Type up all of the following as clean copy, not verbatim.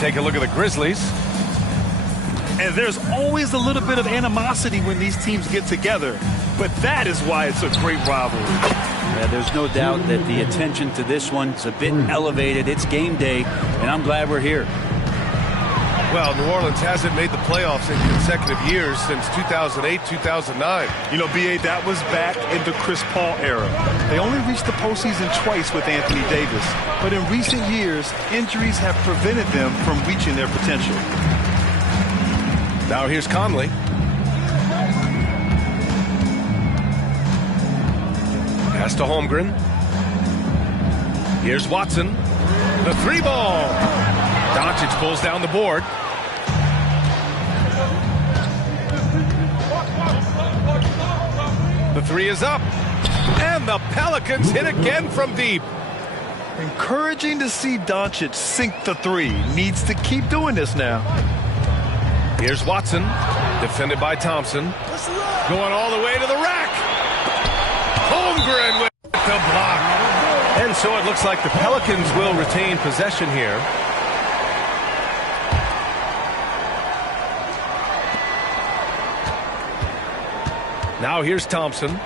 take a look at the Grizzlies. And there's always a little bit of animosity when these teams get together. But that is why it's a great rivalry. Yeah, there's no doubt that the attention to this one's a bit elevated. It's game day, and I'm glad we're here. Well, New Orleans hasn't made the playoffs in consecutive years since 2008, 2009. You know, B.A., that was back in the Chris Paul era. They only reached the postseason twice with Anthony Davis. But in recent years, injuries have prevented them from reaching their potential. Now here's Conley. Pass to Holmgren. Here's Watson. The three ball. Doncic pulls down the board. The three is up. And the Pelicans hit again from deep. Encouraging to see Doncic sink the three. Needs to keep doing this now. Here's Watson, defended by Thompson. Going all the way to the rack. Holmgren with the block. And so it looks like the Pelicans will retain possession here. Now here's Thompson.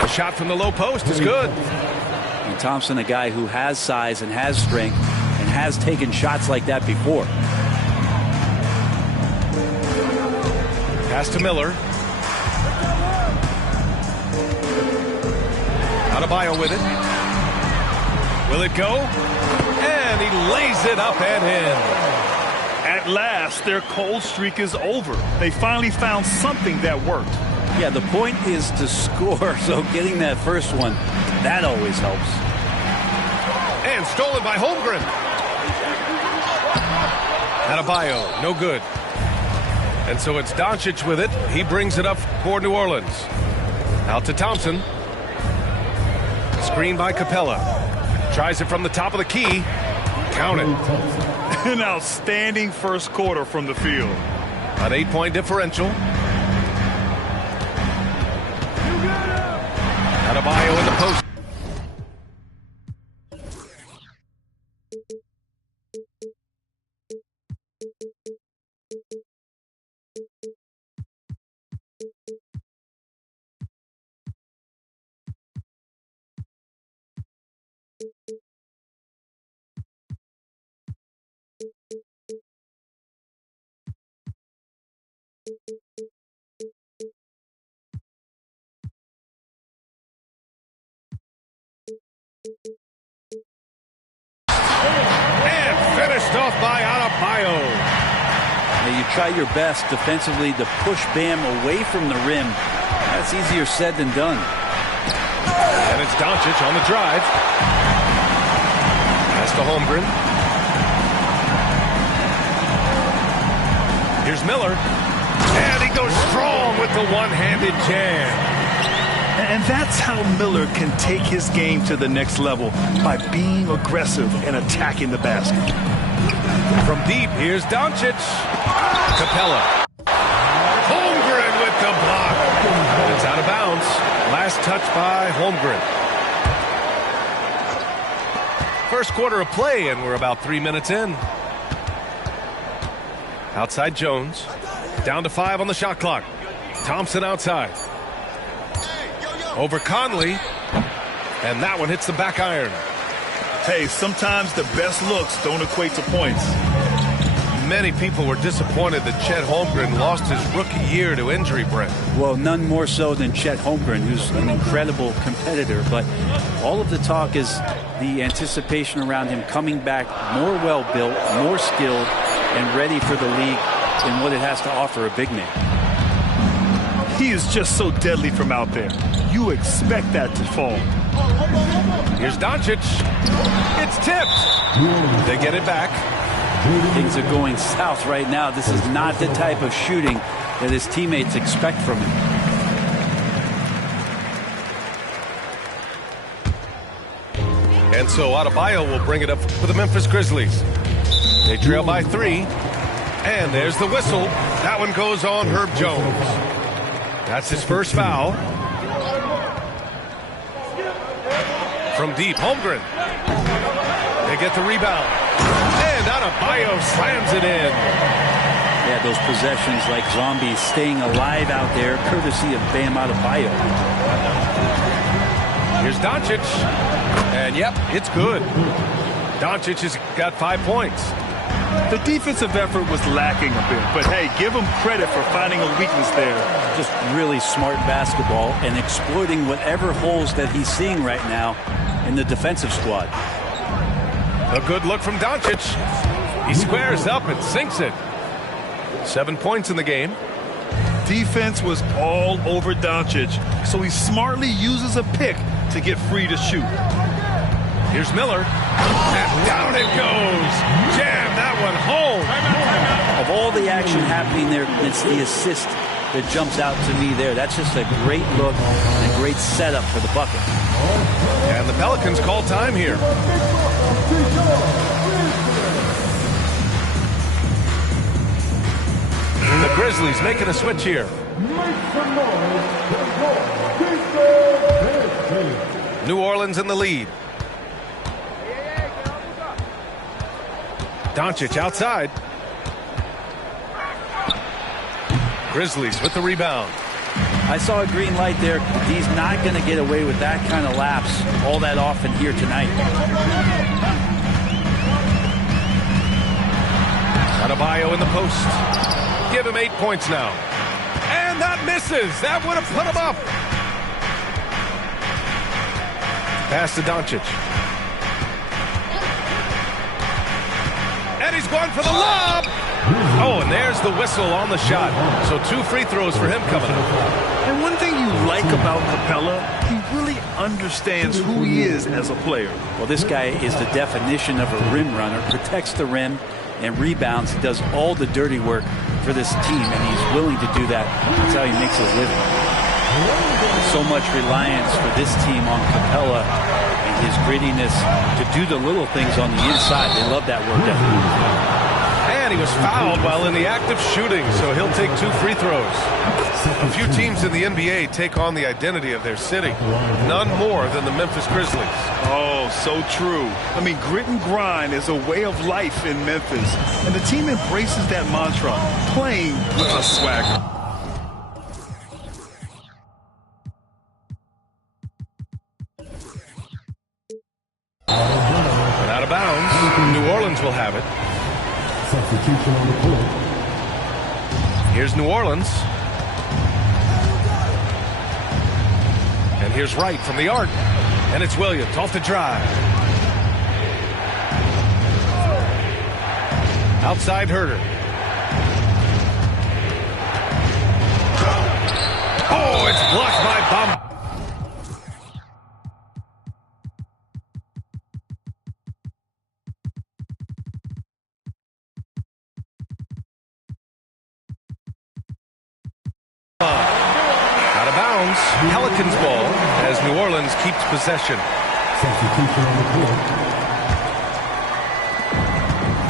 The shot from the low post is good. And Thompson, a guy who has size and has strength and has taken shots like that before. Pass to Miller. Adebayo with it. Will it go? And he lays it up and in. At last, their cold streak is over. They finally found something that worked. Yeah, the point is to score, so getting that first one, that always helps. And stolen by Holmgren. Adebayo, no good. And so it's Doncic with it. He brings it up for New Orleans. Out to Thompson. Screen by Capella. Tries it from the top of the key. Count it. An outstanding first quarter from the field. An 8-point differential. Adebayo in the post. And finished off by Adebayo. Now you try your best defensively to push Bam away from the rim. That's easier said than done. And it's Doncic on the drive. Pass to Holmgren. Here's Miller. And he goes strong with the one-handed jam. And that's how Miller can take his game to the next level, by being aggressive and attacking the basket. From deep, here's Doncic. Capella. Holmgren with the block. It's out of bounds. Last touch by Holmgren. First quarter of play, and we're about 3 minutes in. Outside Jones. Down to 5 on the shot clock. Thompson outside. Over Conley. And that one hits the back iron. Hey, sometimes the best looks don't equate to points. Many people were disappointed that Chet Holmgren lost his rookie year to injury, Brent. Well, none more so than Chet Holmgren, who's an incredible competitor. But all of the talk is the anticipation around him coming back more well-built, more skilled, and ready for the league in what it has to offer a big man. He is just so deadly from out there. You expect that to fall. Here's Doncic. It's tipped. They get it back. Things are going south right now. This is not the type of shooting that his teammates expect from him. And so Adebayo will bring it up for the Memphis Grizzlies. They trail by 3. And there's the whistle. That one goes on Herb Jones. That's his first foul. From deep, Holmgren. They get the rebound. And Adebayo slams it in. Yeah, those possessions like zombies staying alive out there, courtesy of Bam Adebayo. Here's Doncic. And yep, it's good. Doncic has got 5 points. The defensive effort was lacking a bit, but hey, give him credit for finding a weakness there. Just really smart basketball and exploiting whatever holes that he's seeing right now in the defensive squad. A good look from Doncic. He squares up and sinks it. 7 points in the game. Defense was all over Doncic, so he smartly uses a pick to get free to shoot. Here's Miller. And down it goes. Jam that one home. Of all the action happening there, it's the assist that jumps out to me there. That's just a great look and a great setup for the bucket. And the Pelicans call time here. The Grizzlies making a switch here. New Orleans in the lead. Doncic outside. Grizzlies with the rebound. I saw a green light there. He's not going to get away with that kind of lapse all that often here tonight. Adebayo in the post. Give him 8 points now. And that misses. That would have put him up. Pass to Doncic. And he's going for the lob. Oh, and there's the whistle on the shot. So 2 free throws for him coming up. And one thing you like about Capella, he really understands who he is as a player. Well, this guy is the definition of a rim runner. Protects the rim and rebounds. He does all the dirty work for this team, and he's willing to do that. That's how he makes his living. So much reliance for this team on Capella and his grittiness to do the little things on the inside. They love that work ethic. And he was fouled while in the act of shooting, so he'll take 2 free throws. A few teams in the NBA take on the identity of their city. None more than the Memphis Grizzlies. Oh, so true. I mean, grit and grind is a way of life in Memphis. And the team embraces that mantra, playing with a swagger. And out of bounds, New Orleans will have it. Substitution on the court. Here's New Orleans. And here's Wright from the arc. And it's Williams off the drive. Outside Herter. Oh, it's blocked by Bamba. Out of bounds. Pelicans ball as New Orleans keeps possession. Substitution on the court.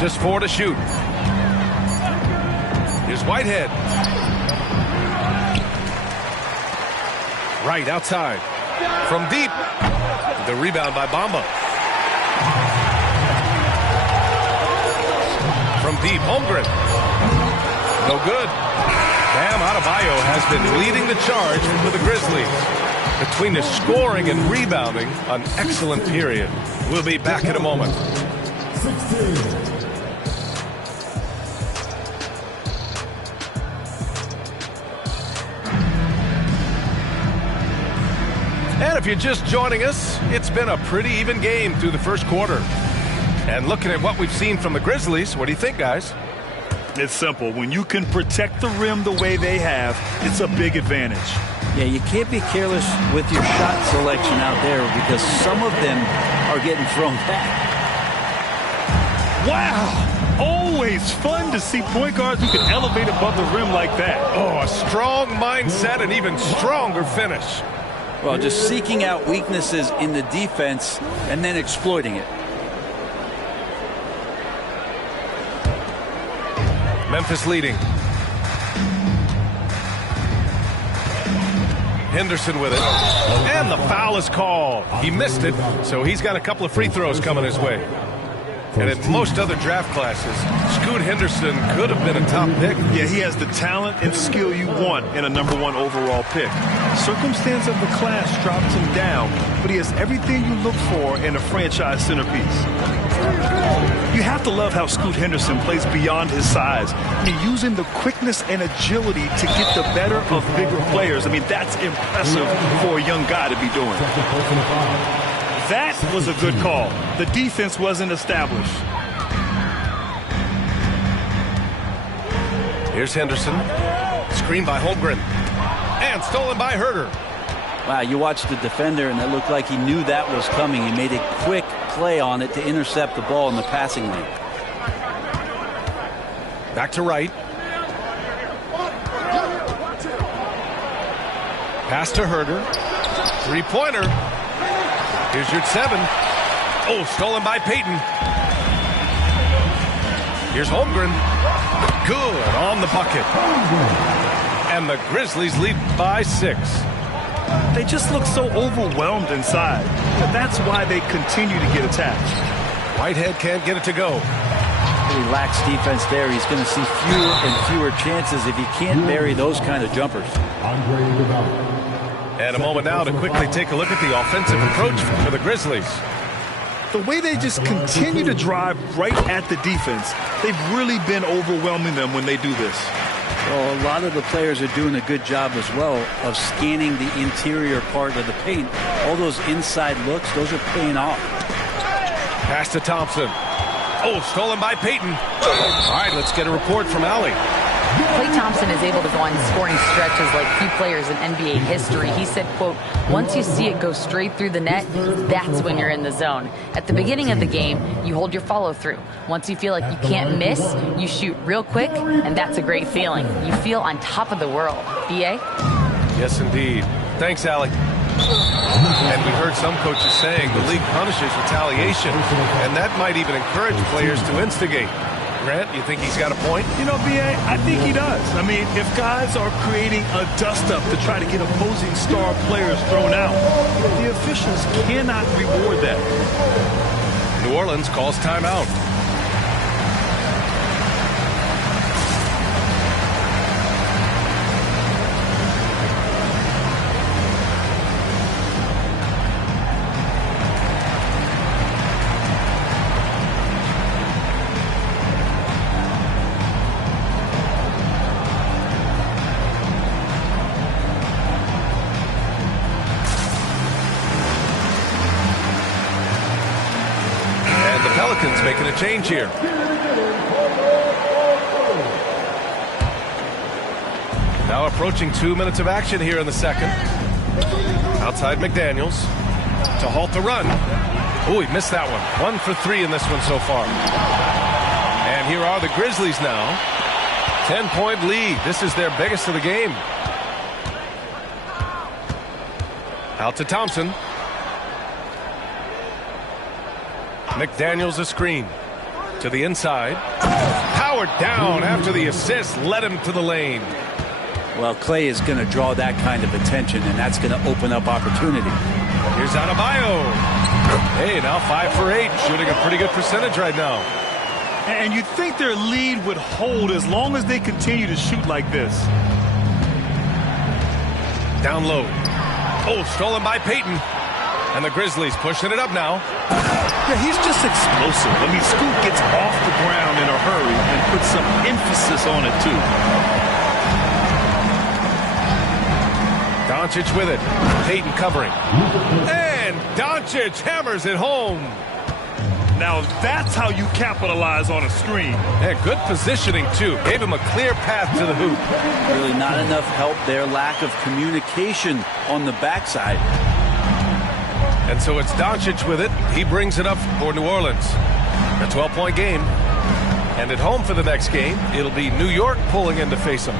Just 4 to shoot. Here's Whitehead. Right outside. From deep. The rebound by Bamba. From deep, Holmgren. No good. Bam Adebayo has been leading the charge for the Grizzlies. Between the scoring and rebounding, an excellent period. We'll be back in a moment. 16. And if you're just joining us, it's been a pretty even game through the first quarter. And looking at what we've seen from the Grizzlies, what do you think, guys? It's simple. When you can protect the rim the way they have, it's a big advantage. Yeah, you can't be careless with your shot selection out there because some of them are getting thrown back. Wow! Always fun to see point guards who can elevate above the rim like that. Oh, a strong mindset and even stronger finish. Well, just seeking out weaknesses in the defense and then exploiting it. Memphis leading. Henderson with it. And the foul is called. He missed it, so he's got a couple of free throws coming his way. And in most other draft classes, Scoot Henderson could have been a top pick. Yeah, he has the talent and skill you want in a #1 overall pick. Circumstance of the class dropped him down, but he has everything you look for in a franchise centerpiece. You have to love how Scoot Henderson plays beyond his size. I mean, using the quickness and agility to get the better of bigger players. I mean, that's impressive for a young guy to be doing. That was a good call. The defense wasn't established. Here's Henderson. Screen by Holmgren. And stolen by Herder. Wow, you watched the defender, and it looked like he knew that was coming. He made a quick play on it to intercept the ball in the passing lane. Back to right. Pass to Herder. Three-pointer. Here's your 7. Oh, stolen by Payton. Here's Holmgren. Good on the bucket. And the Grizzlies lead by 6. They just look so overwhelmed inside. But that's why they continue to get attached. Whitehead can't get it to go. He lacks defense there. He's going to see fewer and fewer chances if he can't bury those kind of jumpers. And a moment now to quickly take a look at the offensive approach for the Grizzlies. The way they just continue to drive right at the defense, they've really been overwhelming them when they do this. Well, a lot of the players are doing a good job as well of scanning the interior part of the paint. All those inside looks, those are paying off. Pass to Thompson. Oh, stolen by Payton. All right, let's get a report from Allie. Klay Thompson is able to go on scoring stretches like few players in NBA history. He said, quote, once you see it go straight through the net, that's when you're in the zone. At the beginning of the game, you hold your follow through. Once you feel like you can't miss, you shoot real quick, and that's a great feeling. You feel on top of the world. B.A.? Yes, indeed. Thanks, Allie. And we heard some coaches saying the league punishes retaliation, and that might even encourage players to instigate. Grant, you think he's got a point? You know, B.A., I think he does. I mean, if guys are creating a dust-up to try to get opposing star players thrown out, the officials cannot reward that. New Orleans calls timeout. Making a change here. Now approaching 2 minutes of action here in the second. Outside McDaniels to halt the run. Oh, he missed that one. 1 for 3 in this one so far. And here are the Grizzlies now. 10-point lead. This is their biggest of the game. Out to Thompson. McDaniels a screen to the inside. Powered down after the assist led him to the lane. Well, Klay is going to draw that kind of attention, and that's going to open up opportunity. Here's Adebayo. Hey, now 5 for 8, shooting a pretty good percentage right now. And you'd think their lead would hold as long as they continue to shoot like this. Down low. Oh, stolen by Payton. And the Grizzlies pushing it up now. Yeah, he's just explosive. I mean, Scoot gets off the ground in a hurry and puts some emphasis on it, too. Doncic with it. Payton covering. And Doncic hammers it home. Now, that's how you capitalize on a screen. Yeah, good positioning, too. Gave him a clear path to the hoop. Really not enough help there. Lack of communication on the backside. And so it's Doncic with it. He brings it up for New Orleans. A 12-point game. And at home for the next game, it'll be New York pulling in to face them.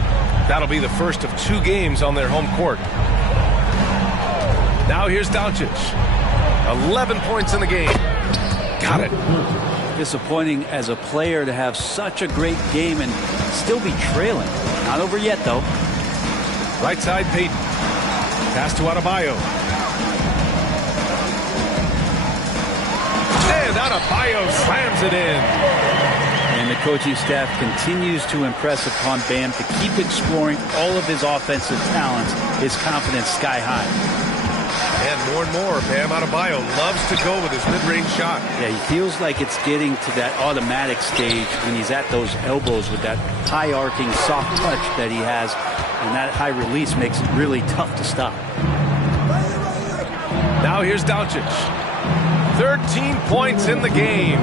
That'll be the first of 2 games on their home court. Now here's Doncic. 11 points in the game. Got it. Disappointing as a player to have such a great game and still be trailing. Not over yet, though. Right side, Payton. Pass to Adebayo. And Adebayo slams it in. And the coaching staff continues to impress upon Bam to keep exploring all of his offensive talents, his confidence sky high. And more, Bam Adebayo loves to go with his mid-range shot. Yeah, he feels like it's getting to that automatic stage when he's at those elbows with that high arcing soft touch that he has, and that high release makes it really tough to stop. Now here's Doncic. 13 points in the game.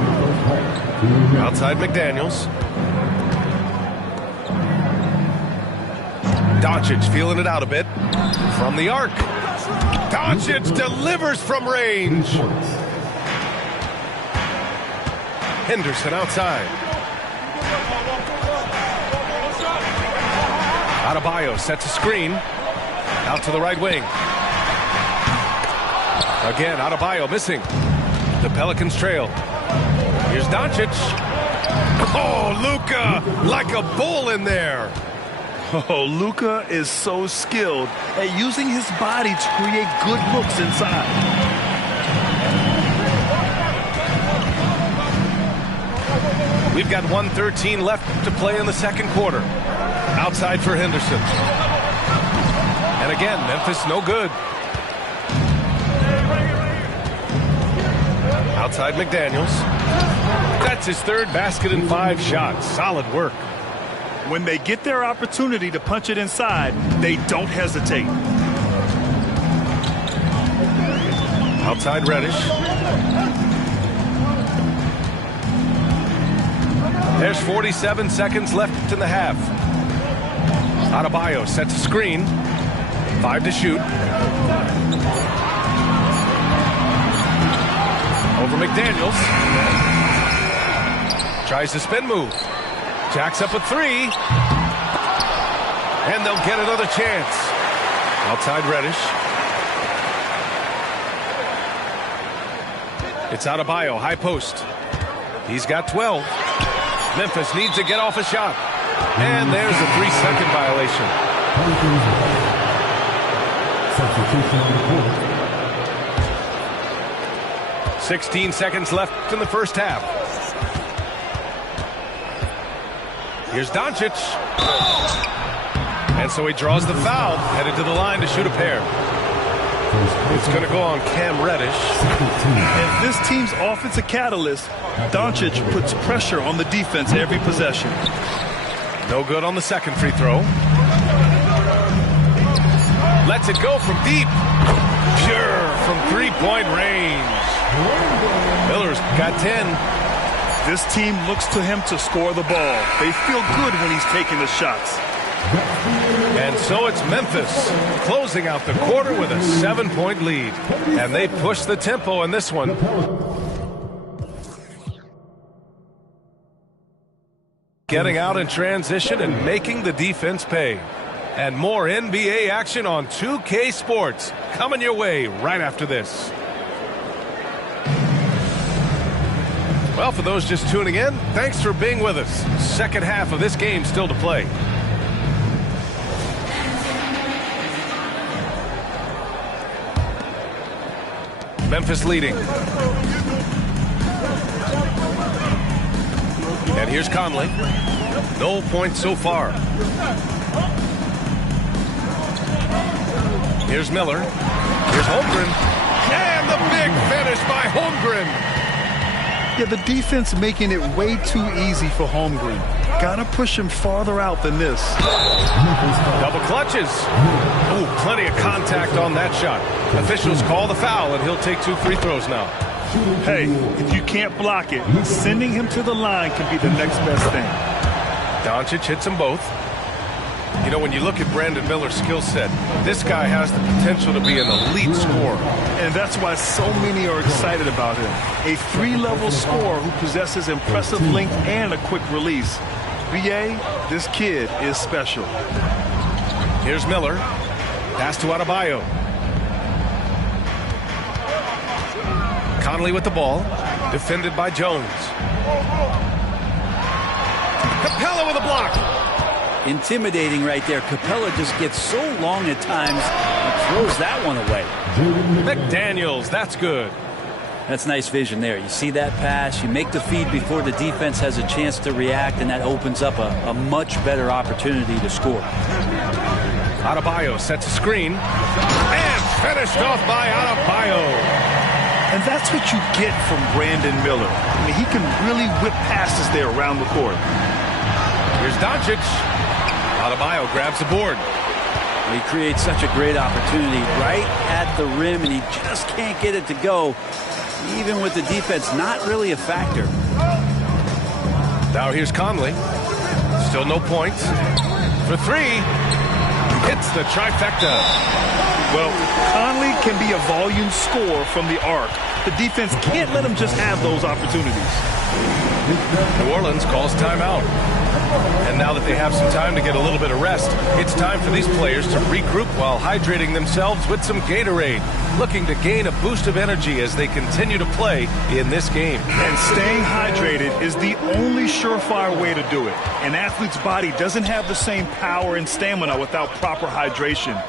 Outside McDaniels. Doncic feeling it out a bit. From the arc. Doncic delivers from range. Henderson outside. Adebayo sets a screen. Out to the right wing. Again, Adebayo missing. The Pelicans trail. Here's Doncic. Oh, Luka, like a bull in there. Oh, Luka is so skilled at using his body to create good looks inside. We've got 1:13 left to play in the second quarter. Outside for Henderson. And again, Memphis no good. Outside McDaniels. That's his third basket in 5 shots. Solid work. When they get their opportunity to punch it inside, they don't hesitate. Outside Reddish. There's 47 seconds left in the half. Adebayo sets a screen. 5 to shoot. Over McDaniels. Tries to spin move. Jacks up a 3. And they'll get another chance. Outside Reddish. It's Adebayo, high post. He's got 12. Memphis needs to get off a shot. And there's a 3-second violation. Substitution on the court. 16 seconds left in the first half. Here's Doncic. And so he draws the foul, headed to the line to shoot a pair. It's going to go on Cam Reddish. As this team's offensive catalyst, Doncic puts pressure on the defense every possession. No good on the second free throw. Lets it go from deep. Pure from three-point range. Miller's got 10. This team looks to him to score the ball. They feel good when he's taking the shots. And so it's Memphis closing out the quarter with a 7-point lead. And they push the tempo in this one. Getting out in transition and making the defense pay. And more NBA action on 2K Sports coming your way right after this. Well, for those just tuning in, thanks for being with us. Second half of this game still to play. Memphis leading. And here's Conley. No points so far. Here's Miller. Here's Holmgren. And the big finish by Holmgren. Yeah, the defense making it way too easy for Holmgren. Gotta push him farther out than this. Double clutches. Oh, plenty of contact on that shot. Officials call the foul, and he'll take 2 free throws now. Hey, if you can't block it, sending him to the line can be the next best thing. Doncic hits them both. You know, when you look at Brandon Miller's skill set, this guy has the potential to be an elite scorer. And that's why so many are excited about him. A 3-level scorer who possesses impressive length and a quick release. BA, this kid is special. Here's Miller. Pass to Adebayo. Conley with the ball. Defended by Jones. Capella with a block. Intimidating right there. Capella just gets so long at times and throws that one away. McDaniels, that's good. That's nice vision there. You see that pass, you make the feed before the defense has a chance to react, and that opens up a much better opportunity to score. Adebayo sets a screen and finished off by Adebayo. And that's what you get from Brandon Miller. I mean, he can really whip passes there around the court. Here's Doncic. Adebayo grabs the board. He creates such a great opportunity right at the rim, and he just can't get it to go, even with the defense not really a factor. Now here's Conley. Still no points. For three. Hits the trifecta. Well, Conley can be a volume scorer from the arc. The defense can't let him just have those opportunities. New Orleans calls timeout. And now that they have some time to get a little bit of rest, it's time for these players to regroup while hydrating themselves with some Gatorade, looking to gain a boost of energy as they continue to play in this game. And staying hydrated is the only surefire way to do it. An athlete's body doesn't have the same power and stamina without proper hydration.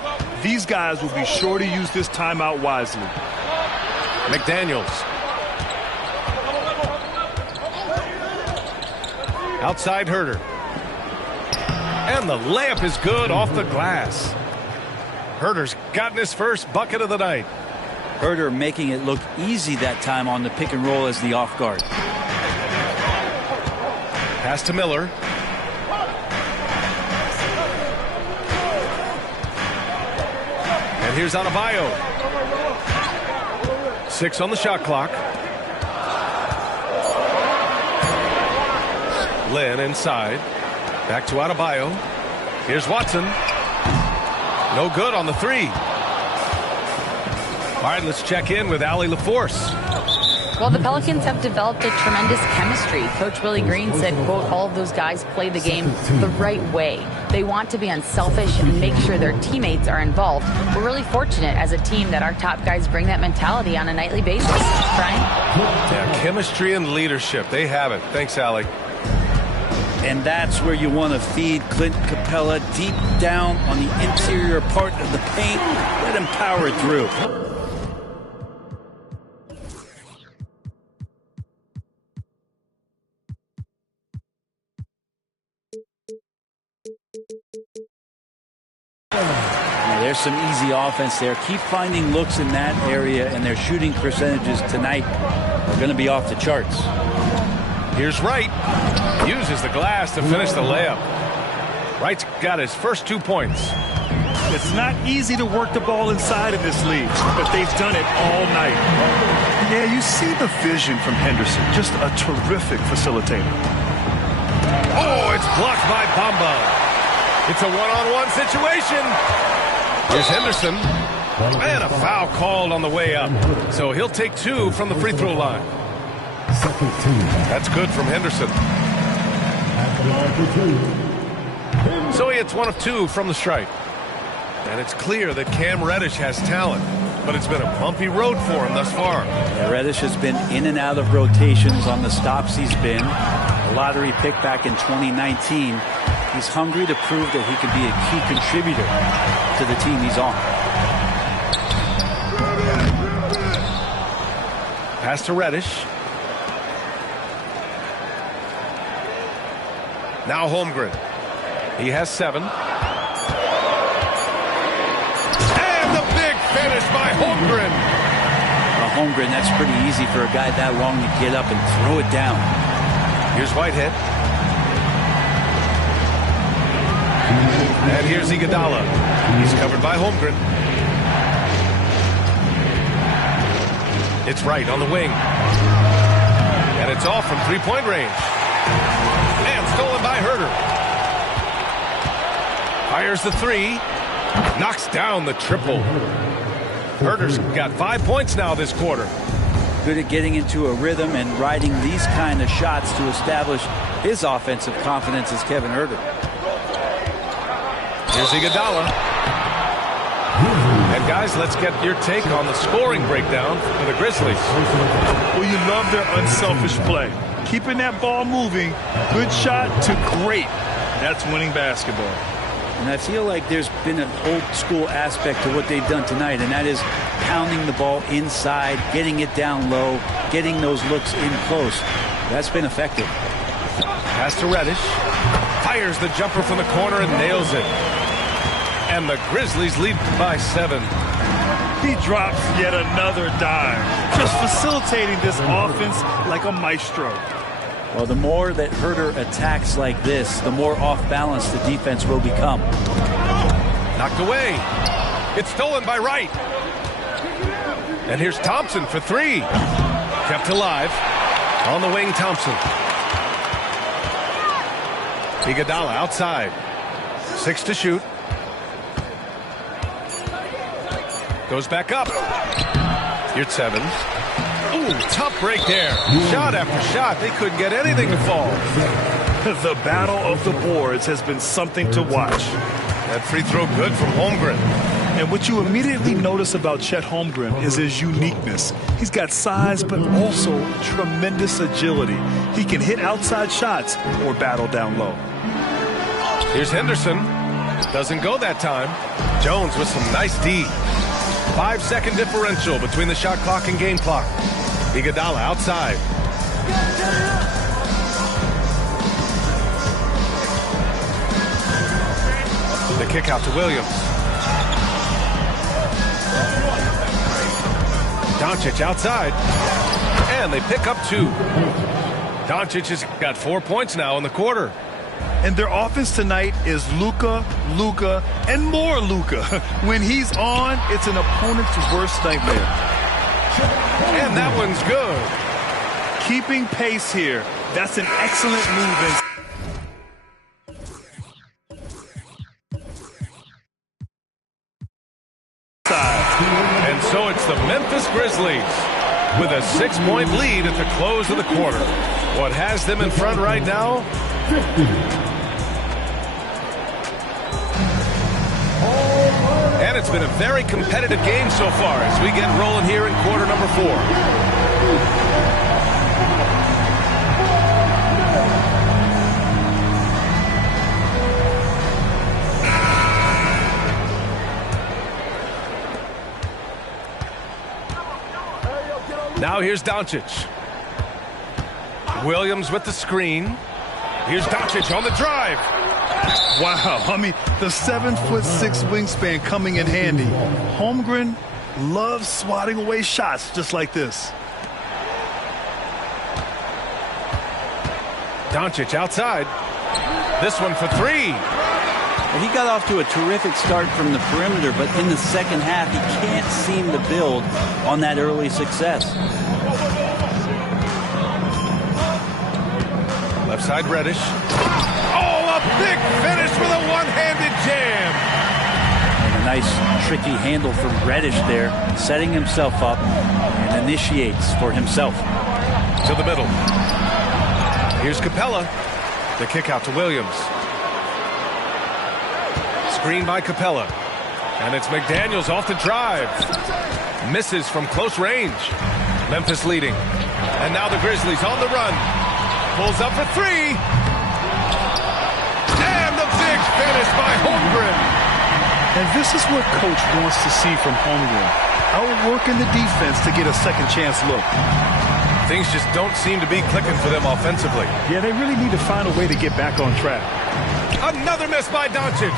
These guys will be sure to use this timeout wisely. McDaniels. Outside Herter. And the layup is good off the glass. Herter's gotten his first bucket of the night. Herter making it look easy that time on the pick and roll as the off guard. Pass to Miller. And here's Adebayo. 6 on the shot clock. Lynn inside. Back to Adebayo. Here's Watson. No good on the three. All right, let's check in with Allie LaForce. Well, the Pelicans have developed a tremendous chemistry. Coach Willie Green said, quote, all of those guys play the game the right way. They want to be unselfish and make sure their teammates are involved. We're really fortunate as a team that our top guys bring that mentality on a nightly basis. Brian? Yeah, chemistry and leadership. They have it. Thanks, Allie. And that's where you want to feed Clint Capella deep down on the interior part of the paint. Let him power it through. Now, there's some easy offense there. Keep finding looks in that area, and their shooting percentages tonight are going to be off the charts. Here's Wright. Uses the glass to finish the layup. Wright's got his first 2 points. It's not easy to work the ball inside of this league, but they've done it all night. Yeah, you see the vision from Henderson. Just a terrific facilitator. Oh, it's blocked by Bamba. It's a one-on-one situation. Here's Henderson. And a foul called on the way up. So he'll take 2 from the free throw line. That's good from Henderson. So he hits 1 of 2 from the stripe. And it's clear that Cam Reddish has talent, but it's been a bumpy road for him thus far. Yeah, Reddish has been in and out of rotations on the stops he's been. A lottery pick back in 2019. He's hungry to prove that he can be a key contributor to the team he's on. Pass to Reddish. Now Holmgren. He has 7. And the big finish by Holmgren. Well, Holmgren, that's pretty easy for a guy that long to get up and throw it down. Here's Whitehead. And here's Iguodala. He's covered by Holmgren. It's Wright on the wing. And it's off from three-point range. And stolen by Herter. Fires the 3. Knocks down the triple. Herter's got 5 points now this quarter. Good at getting into a rhythm and riding these kind of shots to establish his offensive confidence as Kevin Herter. Here's Iguodala. And guys, let's get your take on the scoring breakdown for the Grizzlies. Well, you love their unselfish play. Keeping that ball moving, good shot to great. That's winning basketball. And I feel like there's been an old school aspect to what they've done tonight, and that is pounding the ball inside, getting it down low, getting those looks in close. That's been effective. Pass to Reddish. Fires the jumper from the corner and nails it. And the Grizzlies lead by 7. He drops yet another dime, just facilitating this offense like a maestro. Well, the more that Huerter attacks like this, the more off balance the defense will become. Knocked away. It's stolen by Wright. And here's Thompson for 3. Kept alive. On the wing, Thompson. Iguodala outside. 6 to shoot. Goes back up. Here's Evans. Ooh, tough break there. Shot after shot. They couldn't get anything to fall. The battle of the boards has been something to watch. That free throw good from Holmgren. And what you immediately notice about Chet Holmgren is his uniqueness. He's got size, but also tremendous agility. He can hit outside shots or battle down low. Here's Henderson. Doesn't go that time. Jones with some nice D. 5-second differential between the shot clock and game clock. Iguodala outside. The kick out to Williams. Doncic outside. And they pick up 2. Doncic has got 4 points now in the quarter. And their offense tonight is Luka, and more Luka. When he's on, it's an opponent's worst nightmare. And that one's good. Keeping pace here. That's an excellent move. And so it's the Memphis Grizzlies with a 6-point lead at the close of the quarter. What has them in front right now? 50. And it's been a very competitive game so far as we get rolling here in quarter number 4. Now here's Doncic. Williams with the screen. Here's Doncic on the drive. Wow, I mean, the 7'6" wingspan coming in handy. Holmgren loves swatting away shots just like this. Doncic outside. This one for 3. He got off to a terrific start from the perimeter, but in the second half, he can't seem to build on that early success. Left side, Reddish. Oh, a big finish with a one-handed jam. And a nice, tricky handle from Reddish there, setting himself up and initiates for himself. To the middle. Here's Capella. The kick out to Williams. Screen by Capella. And it's McDaniels off the drive. Misses from close range. Memphis leading. And now the Grizzlies on the run. Pulls up for 3. And the big finish by Holmgren. And this is what Coach wants to see from Holmgren. Outworking the defense to get a second chance look. Things just don't seem to be clicking for them offensively. Yeah, they really need to find a way to get back on track. Another miss by Doncic.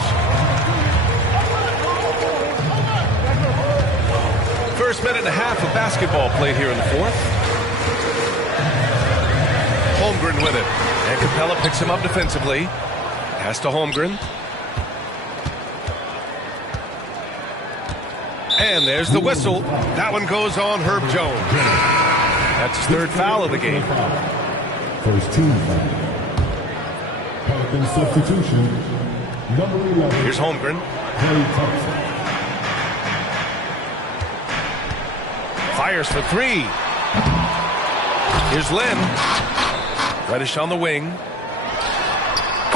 First minute and a half of basketball played here in the fourth. Holmgren with it. And Capella picks him up defensively. Pass to Holmgren. And there's the whistle. That one goes on Herb Jones. That's his third foul of the game. First team foul. Pelican substitution. Number 11. Here's Holmgren. Klay Thompson. Fires for 3. Here's Lynn. Reddish on the wing.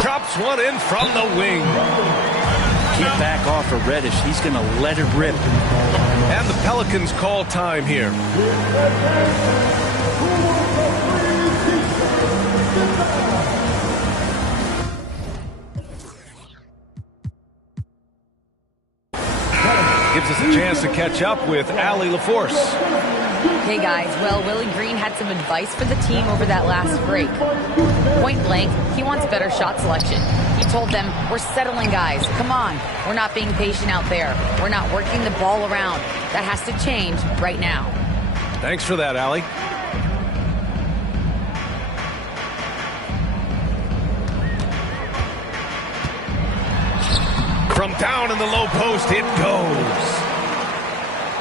Drops one in from the wing. Get back off of Reddish. He's going to let it rip. And the Pelicans call time here. gives us a chance to catch up with Allie LaForce. Hey guys, well, Willie Green had some advice for the team over that last break. Point blank, he wants better shot selection. He told them, we're settling guys, come on. We're not being patient out there. We're not working the ball around. That has to change right now. Thanks for that, Allie. From down in the low post, it goes.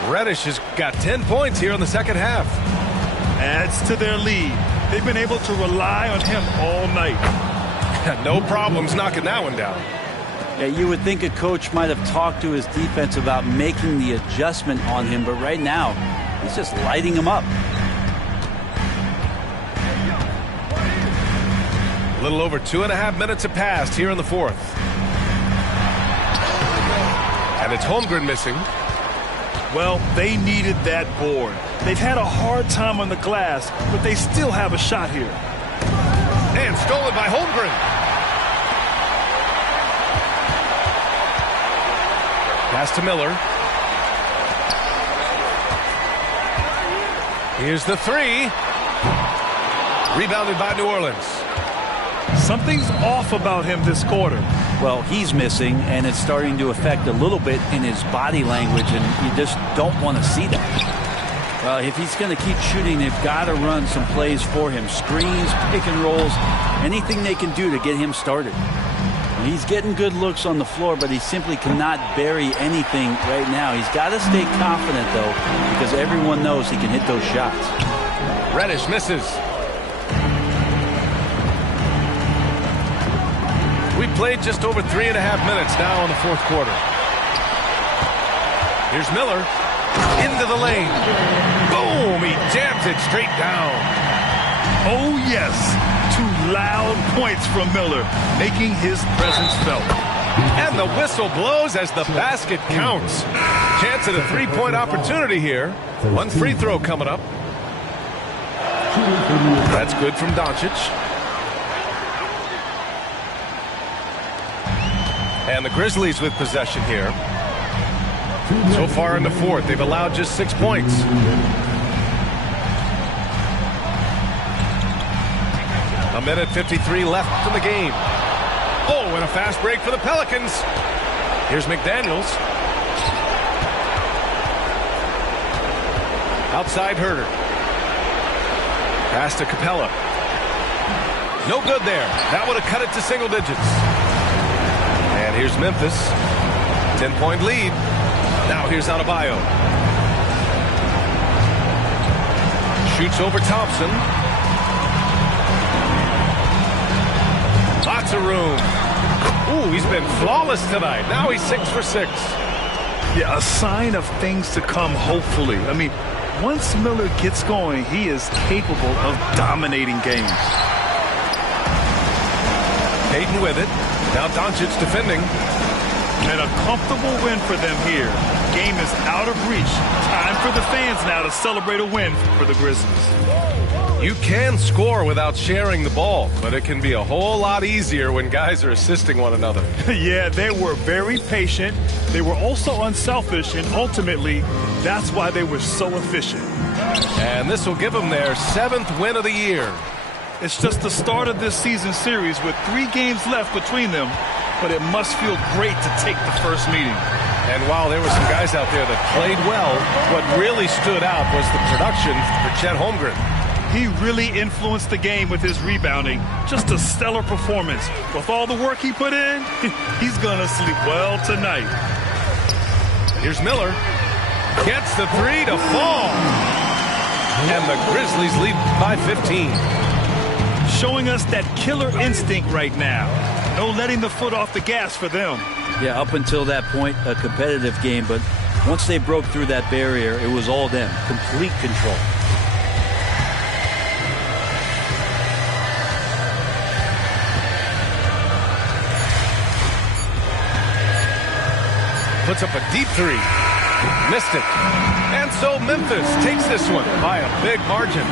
Reddish has got 10 points here in the second half. Adds to their lead. They've been able to rely on him all night. No problems knocking that one down. Yeah, you would think a coach might have talked to his defense about making the adjustment on him, but right now, he's just lighting him up. A little over 2.5 minutes have passed here in the fourth. And it's Holmgren missing. Well, they needed that board. They've had a hard time on the glass, but they still have a shot here. And stolen by Holmgren. Pass to Miller. Here's the three. Rebounded by New Orleans. Something's off about him this quarter. Well, he's missing, and it's starting to affect a little bit in his body language, and you just don't want to see that. If he's going to keep shooting, they've got to run some plays for him. Screens, pick and rolls, anything they can do to get him started. He's getting good looks on the floor, but he simply cannot bury anything right now. He's got to stay confident, though, because everyone knows he can hit those shots. Reddish misses. We played just over 3.5 minutes now in the fourth quarter. Here's Miller into the lane. Boom! He jams it straight down. Oh, yes. 2 loud points from Miller, making his presence felt. And the whistle blows as the basket counts. Chance at a 3-point opportunity here. 1 free throw coming up. That's good from Doncic. And the Grizzlies with possession here. So far in the fourth, they've allowed just 6 points. A minute 53 left in the game. Oh, and a fast break for the Pelicans. Here's McDaniels. Outside Herter. Pass to Capella. No good there. That would have cut it to single digits. And here's Memphis. 10-point lead. Now here's Adebayo. Shoots over Thompson. Lots of room. Ooh, he's been flawless tonight. Now he's 6 for 6. Yeah, a sign of things to come, hopefully. I mean, once Miller gets going, he is capable of dominating games. Payton with it. Now Doncic defending. And a comfortable win for them here. Game is out of reach. Time for the fans now to celebrate a win for the Grizzlies. You can score without sharing the ball, but it can be a whole lot easier when guys are assisting one another. Yeah, they were very patient. They were also unselfish, and ultimately, that's why they were so efficient. And this will give them their 7th win of the year. It's just the start of this season series with 3 games left between them, but it must feel great to take the first meeting. And while there were some guys out there that played well, what really stood out was the production for Chet Holmgren. He really influenced the game with his rebounding. Just a stellar performance. With all the work he put in, he's going to sleep well tonight. Here's Miller. Gets the 3 to fall. And the Grizzlies lead by 15. Showing us that killer instinct right now. No letting the foot off the gas for them. Yeah, up until that point, a competitive game, but once they broke through that barrier, it was all them. Complete control. Puts up a deep 3. Missed it. And so Memphis takes this one by a big margin.